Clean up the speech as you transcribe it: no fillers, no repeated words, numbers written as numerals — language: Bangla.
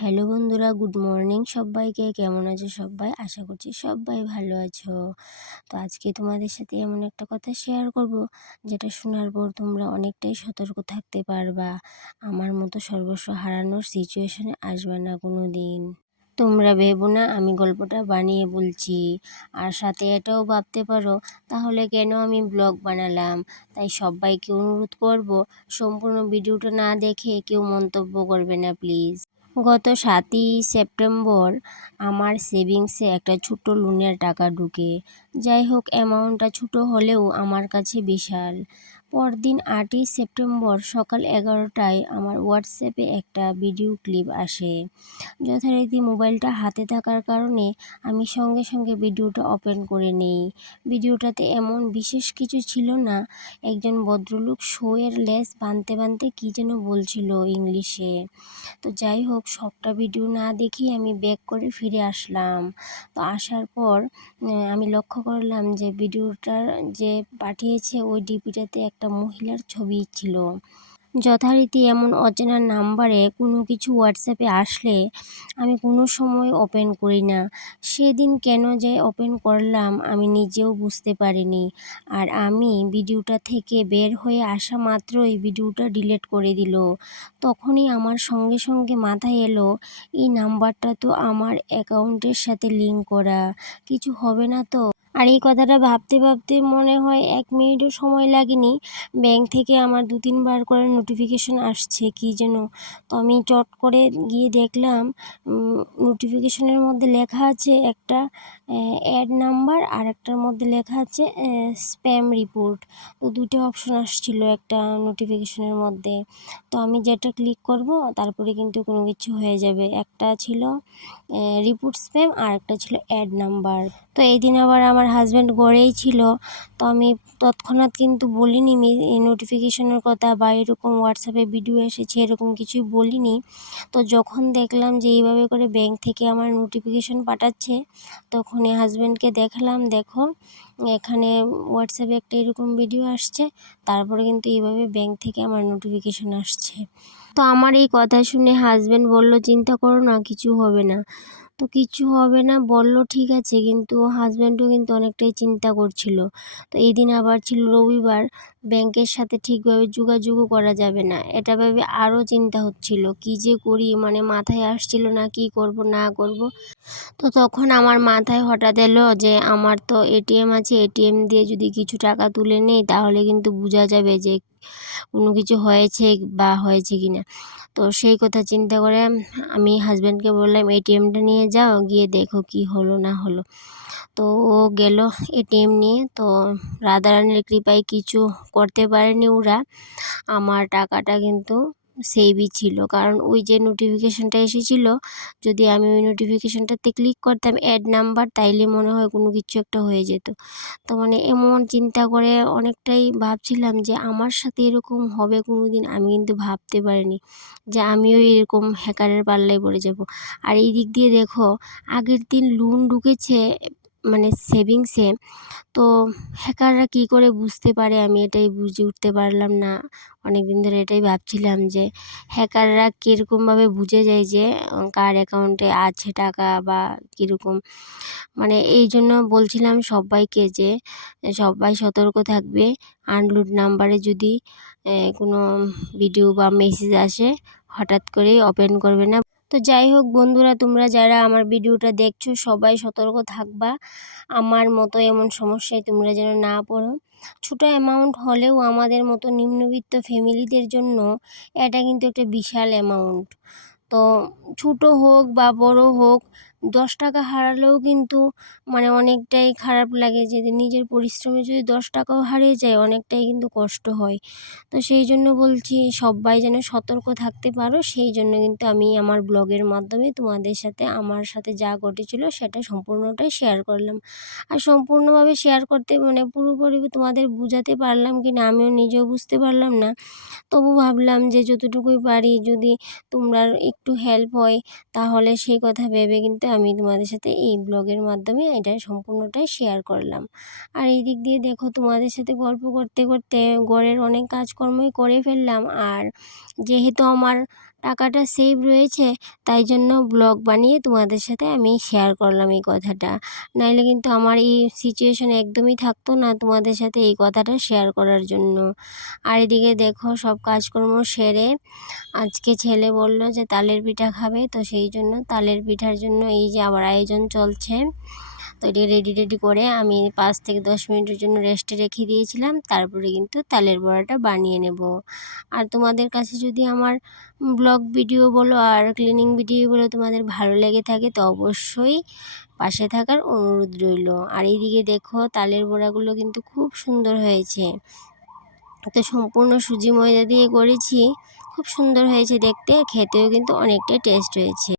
হ্যালো বন্ধুরা, গুড মর্নিং সবাইকে। কেমন আছো সবাই? আশা করছি সবাই ভালো আছো। তো আজকে তোমাদের সাথে এমন একটা কথা শেয়ার করব, যেটা শোনার পর তোমরা অনেকটাই সতর্ক থাকতে পারবা। আমার মতো সর্বস্ব হারানোর সিচুয়েশনে আসবে না কোনো দিন। তোমরা ভেবো না আমি গল্পটা বানিয়ে বলছি, আর সাথে এটাও ভাবতে পারো তাহলে কেন আমি ব্লগ বানালাম। তাই সবাইকে অনুরোধ করব, সম্পূর্ণ ভিডিওটা না দেখে কেউ মন্তব্য করবে না প্লিজ। গত 7ই সেপ্টেম্বর আমার সেভিংসে একটা ছোট্ট লোনের টাকা ঢুকে। যাই হোক, অ্যামাউন্টটা ছোট হলেও আমার কাছে বিশাল। পরদিন 8ই সেপ্টেম্বর সকাল 11টায় আমার হোয়াটসঅ্যাপে একটা ভিডিও ক্লিপ আসে। যথারীতি মোবাইলটা হাতে থাকার কারণে আমি সঙ্গে সঙ্গে ভিডিওটা ওপেন করে নেই। ভিডিওটাতে এমন বিশেষ কিছু ছিল না। একজন ভদ্রলোক শোয়ের লেস বানতে বানতে কী যেন বলছিল ইংলিশে। তো যাই হোক, সবটা ভিডিও না দেখেই আমি ব্যাক করে ফিরে আসলাম। তো আসার পর আমি লক্ষ্য করলাম যে ভিডিওটার যে পাঠিয়েছে ওই ডিপিটাতে একটা মহিলার ছবি ছিল। যথারীতি এমন অচেনা নাম্বারে কোনো কিছু হোয়াটসঅ্যাপে আসলে আমি কোনো সময় ওপেন করি না। সেদিন কেন যে ওপেন করলাম আমি নিজেও বুঝতে পারিনি। আর আমি ভিডিওটা থেকে বের হয়ে আসা মাত্রই ভিডিওটা ডিলিট করে দিল। তখনই আমার সঙ্গে সঙ্গে মাথায় এলো, এই নাম্বারটা তো আমার অ্যাকাউন্টের সাথে লিঙ্ক করা, কিছু হবে না তো। আর এই কথাটা ভাবতে ভাবতে মনে হয় 1 মিনিটও সময় লাগেনি, ব্যাংক থেকে আমার 2-3 বার করে নোটিফিকেশন আসছে কী যেন। তো আমি চট করে গিয়ে দেখলাম নোটিফিকেশনের মধ্যে লেখা আছে একটা অ্যাড নাম্বার, আর একটার মধ্যে লেখা আছে স্প্যাম রিপোর্ট। তো দুটো অপশন আসছিল একটা নোটিফিকেশনের মধ্যে। তো আমি যেটা ক্লিক করব তারপরে কিন্তু কোনো কিছু হয়ে যাবে। একটা ছিল রিপোর্ট স্প্যাম, আর একটা ছিল অ্যাড নাম্বার। তো এই দিন আবার আমার হাজব্যান্ড ঘরেই ছিল। তো আমি তৎক্ষণাৎ কিন্তু বলিনি নোটিফিকেশনের কথা, বা এরকম হোয়াটসঅ্যাপে ভিডিও এসেছে এরকম কিছুই বলিনি। তো যখন দেখলাম যে এইভাবে করে ব্যাংক থেকে আমার নোটিফিকেশন পাঠাচ্ছে, তখনই হাজব্যান্ডকে দেখালাম, দেখো এখানে হোয়াটসঅ্যাপে একটা এরকম ভিডিও আসছে, তারপরে কিন্তু এইভাবে ব্যাংক থেকে আমার নোটিফিকেশন আসছে। তো আমার এই কথা শুনে হাজব্যান্ড বলল, চিন্তা করো না, কিছু হবে না। তো কিছু হবে না বলল, ঠিক আছে, কিন্তু হাজব্যান্ডও কিন্তু অনেকটাই চিন্তা করছিল। তো এই দিন আবার ছিল রবিবার, ব্যাংকের সাথে ঠিকভাবে যোগাযোগও করা যাবে না, এটা ভেবে আরও চিন্তা হচ্ছিল কী যে করি, মানে মাথায় আসছিল না কি করব না করব। তো তখন আমার মাথায় হঠাৎ এলো যে আমার তো এটিএম আছে, এটিএম দিয়ে যদি কিছু টাকা তুলে নেই তাহলে কিন্তু বোঝা যাবে যে কোনো কিছু হয়েছে বা হয়েছে কি না। তো সেই কথা চিন্তা করে আমি হাজব্যান্ডকে বললাম, এটিএমটা নিয়ে যাও, গিয়ে দেখো কি হলো না হলো। তো ও গেল এটিএম নিয়ে। তো রাধারানীর কৃপায় কিছু করতে পারেনি ওরা, আমার টাকাটা কিন্তু সেভই ছিল। কারণ ওই যে নোটিফিকেশানটা এসেছিল, যদি আমি ওই নোটিফিকেশানটাতে ক্লিক করতাম অ্যাড নাম্বার, তাইলে মনে হয় কোনো কিছু একটা হয়ে যেত। তো মানে এমন চিন্তা করে অনেকটাই ভাবছিলাম যে আমার সাথে এরকম হবে কোনো দিন আমি কিন্তু ভাবতে পারিনি যে আমিও এরকম হ্যাকারের পাল্লায় পড়ে যাব। আর এই দিক দিয়ে দেখো, আগের দিন লোন ঢুকেছে মানে সেভিংসে। তো হ্যাকাররা কী করে বুঝতে পারে আমি এটাই বুঝে উঠতে পারলাম না। অনেক দিন ধরে এটাই ভাবছিলাম যে হ্যাকাররা কীরকমভাবে বুঝে যায় যে কার অ্যাকাউন্টে আছে টাকা বা কীরকম। মানে এই জন্য বলছিলাম সবাইকে যে সবাই সতর্ক থাকবে। আননোন নাম্বারে যদি কোনো ভিডিও বা মেসেজ আসে হঠাৎ করেই ওপেন করবে না। তো যাই হোক বন্ধুরা, তোমরা যারা আমার ভিডিওটা দেখছো সবাই সতর্ক থাকবা। আমার মতো এমন সমস্যায় তোমরা যেন না পড়ো। ছোটো অ্যামাউন্ট হলেও আমাদের মতো নিম্নবিত্ত ফ্যামিলিদের জন্য এটা কিন্তু একটা বিশাল অ্যামাউন্ট। তো ছোটো হোক বা বড় হোক, 10 টাকা হারালেও কিন্তু মানে অনেকটাই খারাপ লাগে, যে নিজের পরিশ্রমে যদি 10 টাকাও হারিয়ে যায় অনেকটাই কিন্তু কষ্ট হয়। তো সেই জন্য বলছি সবাই যেন সতর্ক থাকতে পারো। সেই জন্য কিন্তু আমি আমার ব্লগের মাধ্যমে তোমাদের সাথে আমার সাথে যা ঘটেছিল সেটা সম্পূর্ণটাই শেয়ার করলাম। আর সম্পূর্ণভাবে শেয়ার করতে মানে পুরোপুরি তোমাদের বুঝাতে পারলাম কি না আমিও নিজেও বুঝতে পারলাম না। তবু ভাবলাম যে যতটুকুই পারি যদি তোমরা একটু হেল্প হয়, তাহলে সেই কথা ভেবে কিন্তু আমি তোমাদের সাথে এই ব্লগের মাধ্যমে এটা সম্পূর্ণটাই শেয়ার করলাম। আর এই দিক দিয়ে দেখো, তোমাদের সাথে গল্প করতে করতে ঘরের অনেক কাজকর্মই করে ফেললাম। আর যেহেতু আমার টাকাটা সেভ রয়েছে, তাই জন্য ব্লগ বানিয়ে তোমাদের সাথে আমি শেয়ার করলাম এই কথাটা। নাইলে কিন্তু আমার এই সিচুয়েশন একদমই থাকতো না তোমাদের সাথে এই কথাটা শেয়ার করার জন্য। আর এদিকে দেখো সব কাজকর্ম সেরে আজকে ছেলে বলল যে তালের পিঠা খাবে, তো সেই জন্য তালের পিঠার জন্য এই যে আবার আয়োজন চলছে। তো এটি রেডি করে আমি 5 থেকে 10 মিনিটের জন্য রেস্টে রেখে দিয়েছিলাম, তারপরে কিন্তু তালের বড়াটা বানিয়ে নেব। আর তোমাদের কাছে যদি আমার ব্লগ ভিডিও বলো আর ক্লিনিং ভিডিও বলো তোমাদের ভালো লেগে থাকে, তো অবশ্যই পাশে থাকার অনুরোধ রইল। আর এইদিকে দেখো তালের বড়াগুলো কিন্তু খুব সুন্দর হয়েছে। তো সম্পূর্ণ সুজি ময়দা দিয়ে করেছি, খুব সুন্দর হয়েছে দেখতে, খেতেও কিন্তু অনেকটাই টেস্ট হয়েছে।